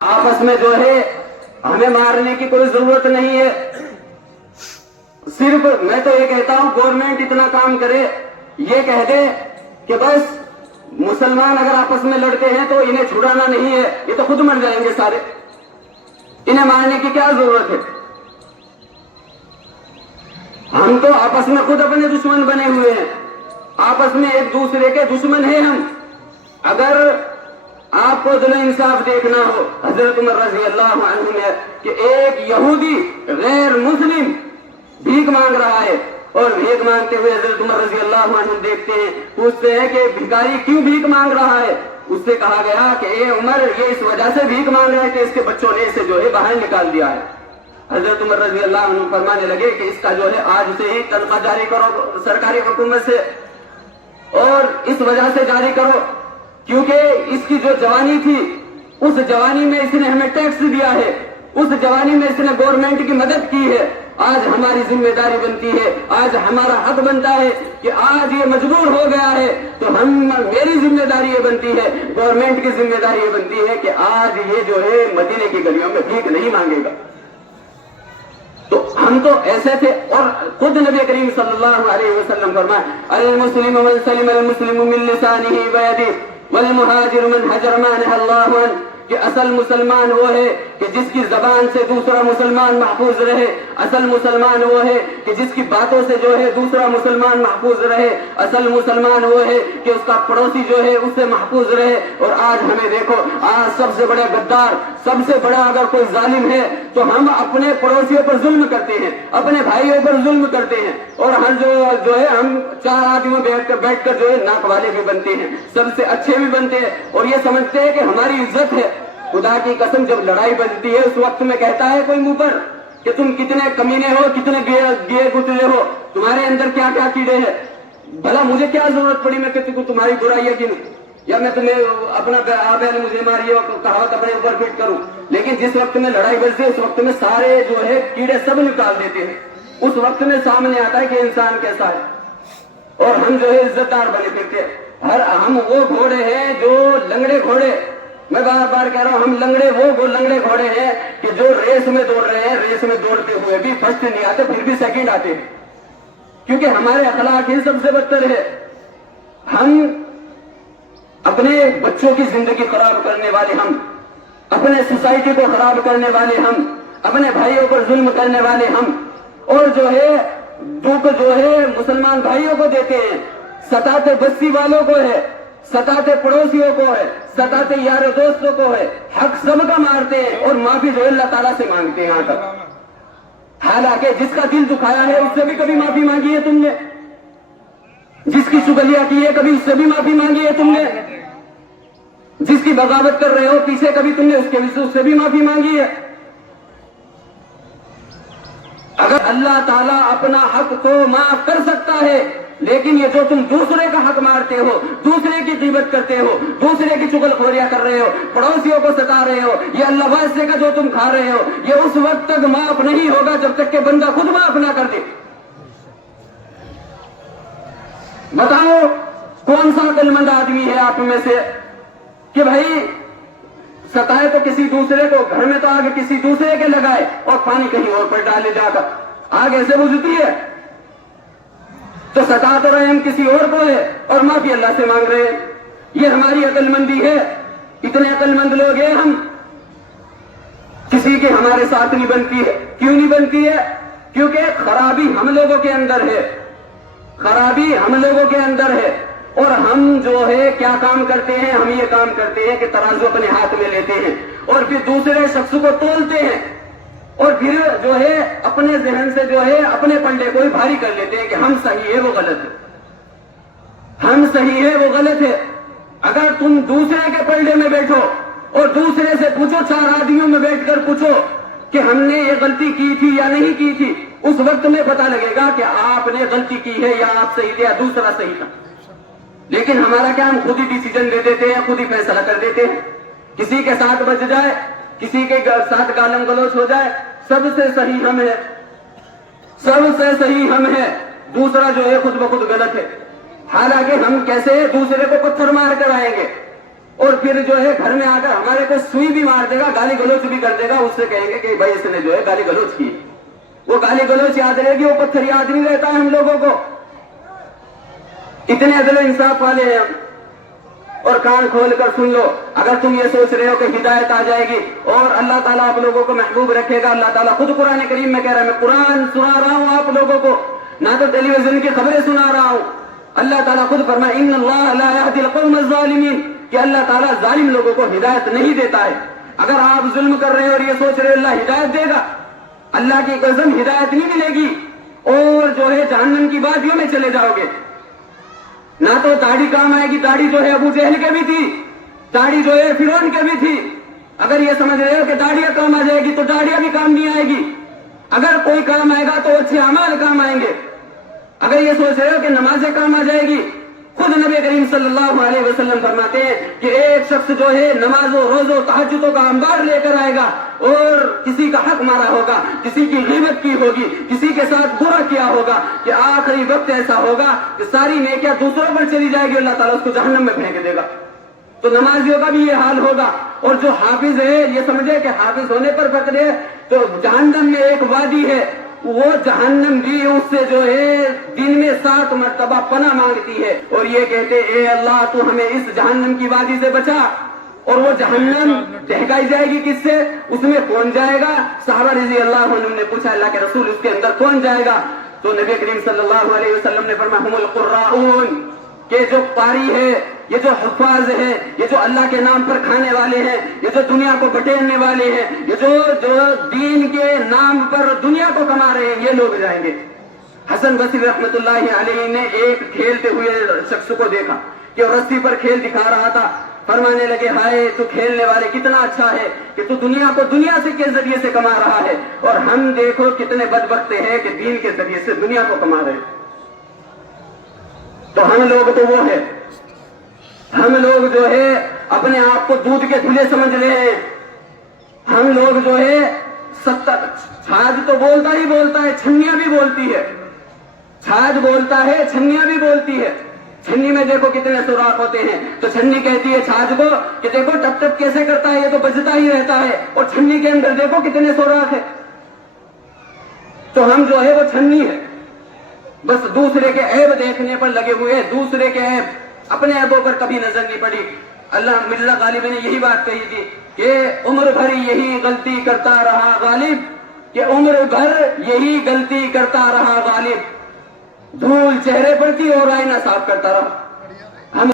آپس میں جو ہے ہمیں مارنے کی کوئی ضرورت نہیں ہے. صرف میں تو یہ کہتا ہوں گورنمنٹ اتنا کام کرے, یہ کہہ دے کہ بس مسلمان اگر آپس میں لڑتے ہیں تو انہیں چھڑانا نہیں ہے, یہ تو خود مر جائیں گے سارے, انہیں مارنے کی کیا ضرورت ہے. ہم تو آپس میں خود اپنے دشمن بنے ہوئے ہیں, آپس میں ایک دوسرے کے دشمن ہیں ہم. اگر آپ کو دل انصاف دیکھنا ہو, حضرت عمر رضی اللہ عنہ نے کہ ایک یہودی غیر مسلم بھیک مانگ رہا ہے, اور بھیک مانگتے ہوئے حضرت عمر رضی اللہ عنہ دیکھتے ہیں, پوچھتے ہیں کہ بھکاری کیوں بھیک مانگ رہا ہے. اس سے کہا گیا کہ اے عمر, یہ اس وجہ سے بھیک مانگ رہا ہے کہ اس کے بچوں نے اسے جو ہے باہر نکال دیا ہے. حضرت عمر رضی اللہ عنہ فرمانے لگے کہ اس کا جو ہے آج سے ہی تنخواہ جاری کرو سرکاری حکومت سے, اور اس وجہ سے جاری کرو کیونکہ اس کی جو جوانی تھی اس جوانی میں اس نے ہمیں ٹیکس دیا ہے, اس جوانی میں اس نے گورنمنٹ کی مدد کی ہے. آج ہماری ذمہ داری بنتی ہے, آج ہمارا حق بنتا ہے کہ آج یہ مجبور ہو گیا ہے تو میری ذمہ داری یہ بنتی ہے, گورنمنٹ کی ذمہ داری یہ بنتی ہے کہ آج یہ جو ہے مدینے کی گلیوں میں بھیک نہیں مانگے گا. تو ہم تو ایسے تھے, اور خود نبی کریم صلی اللہ علیہ وسلم فرمائے المسلم من سلم المسلم من لسانه ويده والمهاجر من هجر ما نهى الله عنه, کہ اصل مسلمان وہ ہے کہ جس کی زبان سے دوسرا مسلمان محفوظ رہے, اصل مسلمان وہ ہے کہ جس کی باتوں سے جو ہے دوسرا مسلمان محفوظ رہے, اصل مسلمان وہ ہے کہ اس کا پڑوسی جو ہے اس سے محفوظ رہے. اور آج ہمیں دیکھو, آج سب سے بڑے غدار, سب سے بڑا اگر کوئی ظالم ہے تو ہم اپنے پڑوسیوں پر ظلم کرتے ہیں, اپنے بھائیوں پر ظلم کرتے ہیں, اور ہم جو ہے ہم چار آدمیوں بیٹھ کر جو ہے ناک والے بھی بنتے ہیں, سب سے اچھے بھی بنتے ہیں, اور یہ سمجھتے ہیں کہ ہماری عزت ہے. خدا کی قسم جب لڑائی بجتی ہے اس وقت میں کہتا ہے کوئی منہ پر کہ تم کتنے کمینے ہو, کتنے گئے گزرے ہو, تمہارے اندر کیا کیا کیڑے ہیں. بھلا مجھے کیا ضرورت پڑی میں کہ تمہاری برائی ہے کہ نہیں, یا میں تمہیں اپنا آبے نے مجھے ماری کہاوت اپنے اوپر فٹ کروں. لیکن جس وقت میں لڑائی بجتی ہے اس وقت میں سارے جو ہے کیڑے سب نکال دیتے ہیں. اس وقت میں سامنے آتا ہے کہ انسان کیسا ہے, اور ہم جو ہے عزت دار بنے پھرتے ہیں. ہم وہ گھوڑے ہیں جو لنگڑے گھوڑے, میں بار بار کہہ رہا ہوں, ہم لنگڑے گھوڑے ہیں کہ جو ریس میں دوڑ رہے ہیں, ریس میں دوڑتے ہوئے بھی فرسٹ نہیں آتے, پھر بھی سیکنڈ آتے ہیں, کیونکہ ہمارے اخلاق ہی سب سے بدتر ہے. ہم اپنے بچوں کی زندگی خراب کرنے والے, ہم اپنے سوسائٹی کو خراب کرنے والے, ہم اپنے بھائیوں پر ظلم کرنے والے, ہم اور جو ہے دکھ جو ہے مسلمان بھائیوں کو دیتے ہیں, ستاتے بستی والوں کو ہے, ستاتے پڑوسیوں کو ہے, ستاتے یار دوستوں کو ہے, حق سب کا مارتے ہیں, اور معافی جو اللہ تعالیٰ سے مانگتے ہیں. یہاں تک حالانکہ جس کا دل دکھایا ہے اس سے بھی کبھی معافی مانگی ہے تم نے, جس کی چغلیاں کی ہے کبھی اس سے بھی معافی مانگی ہے تم نے, جس کی بغاوت کر رہے ہو پیچھے کبھی تم نے اس سے بھی معافی مانگی ہے. اگر اللہ تعالیٰ اپنا حق تو معاف کر سکتا ہے, لیکن یہ جو تم دوسرے کا حق مارتے ہو, دوسرے کی غیبت کرتے ہو, دوسرے کی چغل خوریاں کر رہے ہو, پڑوسیوں کو ستا رہے ہو, یہ اللہ واسطے کا جو تم کھا رہے ہو, یہ اس وقت تک معاف نہیں ہوگا جب تک کہ بندہ خود معاف نہ کر دے. بتاؤ کون سا عقل مند آدمی ہے آپ میں سے کہ بھائی ستائے تو کسی دوسرے کو, گھر میں تو آگ کسی دوسرے کے لگائے اور پانی کہیں اور پر ڈالے جا کر, آگ ایسے بجھتی ہے تو ستا تو رہے ہم کسی اور کو ہے اور معافی اللہ سے مانگ رہے ہیں. یہ ہماری عقل مندی ہے. اتنے عقل مند لوگ ہیں ہم, کسی کی ہمارے ساتھ نہیں بنتی ہے. کیوں نہیں بنتی ہے؟ کیونکہ خرابی ہم لوگوں کے اندر ہے, خرابی ہم لوگوں کے اندر ہے. اور ہم جو ہے کیا کام کرتے ہیں, ہم یہ کام کرتے ہیں کہ ترازو اپنے ہاتھ میں لیتے ہیں اور پھر دوسرے شخص کو تولتے ہیں, اور پھر جو ہے اپنے ذہن سے جو ہے اپنے پنڈے کو ہی بھاری کر لیتے ہیں کہ ہم صحیح ہے وہ غلط ہے, ہم صحیح ہے وہ غلط ہے. اگر تم دوسرے کے پنڈے میں بیٹھو اور دوسرے سے پوچھو, چار آدمیوں میں بیٹھ کر پوچھو کہ ہم نے یہ غلطی کی تھی یا نہیں کی تھی, اس وقت میں پتا لگے گا کہ آپ نے غلطی کی ہے یا آپ صحیح تھے یا دوسرا صحیح تھا. لیکن ہمارا کیا, ہم خود ہی ڈیسیجن دے دیتے ہیں, خود ہی فیصلہ کر دیتے ہیں. کسی کے ساتھ بچ جائے, کسی کے ساتھ گالم گلوچ ہو جائے, سب سے صحیح ہم ہے, سب سے صحیح ہم ہے, دوسرا جو ہے خود بخود غلط ہے. حالانکہ ہم کیسے دوسرے کو پتھر مار کر آئیں گے, اور پھر جو ہے گھر میں آ کر ہمارے کو سوئی بھی مار دے گا, گالی گلوچ بھی کر دے گا, اس سے کہیں گے کہ بھائی اس نے جو ہے گالی گلوچ کی. وہ گالی گلوچ یاد رہے گی, وہ پتھر یاد نہیں رہتا ہے ہم لوگوں کو. اتنے عدل و انصاف والے ہیں ہم. اور کان کھول کر سن لو, اگر تم یہ سوچ رہے ہو کہ ہدایت آ جائے گی اور اللہ تعالیٰ آپ لوگوں کو محبوب رکھے گا, اللہ تعالیٰ خود قرآن کریم میں کہہ رہا ہے, میں قرآن سنا رہا ہوں آپ لوگوں کو, نہ تو ٹیلی ویژن کی خبریں سنا رہا ہوں. اللہ تعالیٰ خود فرمائے ان اللہ لا یہدی القوم الظالمین, کہ اللہ تعالیٰ ظالم لوگوں کو ہدایت نہیں دیتا ہے. اگر آپ ظلم کر رہے ہو اور یہ سوچ رہے ہو اللہ ہدایت دے گا, اللہ کی قسم ہدایت نہیں ملے گی, اور جو ہے جہنم کی وادیوں میں چلے جاؤ گے. نہ تو داڑھی کام آئے گی, داڑھی جو ہے ابو جہل کے بھی تھی, داڑھی جو ہے فرعون کے بھی تھی. اگر یہ سمجھ رہے ہو کہ داڑھیاں کام آ جائے گی تو داڑھیاں بھی کام نہیں آئے گی. اگر کوئی کام آئے گا تو اچھے اعمال کام آئیں گے. اگر یہ سوچ رہے ہو کہ نمازیں کام آ جائے گی, خود نبی کریم صلی اللہ علیہ وسلم فرماتے ہیں کہ ایک شخص جو ہے نمازوں روزوں تہجدوں کا انبار لے کر آئے گا اور کسی کا حق مارا ہوگا, کسی کی غیبت کی ہوگی, کسی کے ساتھ برا کیا ہوگا, کہ آخری وقت ایسا ہوگا کہ ساری نیکیاں دوسروں پر چلی جائے گی, اللہ تعالیٰ اس کو جہنم میں پھینک دے گا. تو نمازیوں کا بھی یہ حال ہوگا. اور جو حافظ ہے یہ سمجھے کہ حافظ ہونے پر فخر ہے, تو جہنم میں ایک وادی ہے, وہ جہنم بھی اس سے جو ہے دن میں 7 مرتبہ پناہ مانگتی ہے, اور یہ کہتے اے اللہ تو ہمیں اس جہنم کی وادی سے بچا. اور وہ جہنم دہکائی جائے گی کس سے, اس میں کون جائے گا؟ صحابہ رضی اللہ عنہ نے پوچھا اللہ کے رسول اس کے اندر کون جائے گا؟ تو نبی کریم صلی اللہ علیہ وسلم نے فرمایا ہم القراؤن, کہ جو قاری ہے, یہ جو حفاظ ہیں, یہ جو اللہ کے نام پر کھانے والے ہیں, یہ جو دنیا کو بٹیرنے والے ہیں, یہ جو دین کے نام پر دنیا کو کما رہے ہیں, یہ لوگ جائیں گے. حسن بصری رحمت اللہ علیہ نے ایک کھیلتے ہوئے شخص کو دیکھا کہ وہ رسی پر کھیل دکھا رہا تھا. فرمانے لگے ہائے تو کھیلنے والے کتنا اچھا ہے کہ تو دنیا کو دنیا سے کے ذریعے سے کما رہا ہے, اور ہم دیکھو کتنے بدبخت ہیں کہ دین کے ذریعے سے دنیا کو کما رہے ہیں. تو ہم لوگ تو وہ ہے, ہم لوگ جو ہے اپنے آپ کو دودھ کے دھلے سمجھ رہے ہیں. ہم لوگ جو ہے چھاج تو بولتا ہی بولتا ہے, چھنیاں بھی بولتی ہے. چھاج بولتا ہے, چھنیاں بھی بولتی ہے. چھنی میں دیکھو کتنے سوراخ ہوتے ہیں, تو چھنی کہتی ہے چھاج کو کہ دیکھو ٹپ ٹپ کیسے کرتا ہے, یہ تو بجتا ہی رہتا ہے, اور چھنی کے اندر دیکھو کتنے سوراخ ہے. تو ہم جو ہے وہ چھنی ہے, بس دوسرے کے عیب دیکھنے پر لگے ہوئے, دوسرے کے عیب, اپنے عیبوں پر کبھی نظر نہیں پڑی. اللہ مرزا غالب نے یہی بات کہی تھی کہ عمر بھر یہی غلطی کرتا رہا غالب, کہ عمر بھر یہی غلطی کرتا رہا غالب, دھول چہرے پر تھی اور آئینہ صاف کرتا رہا.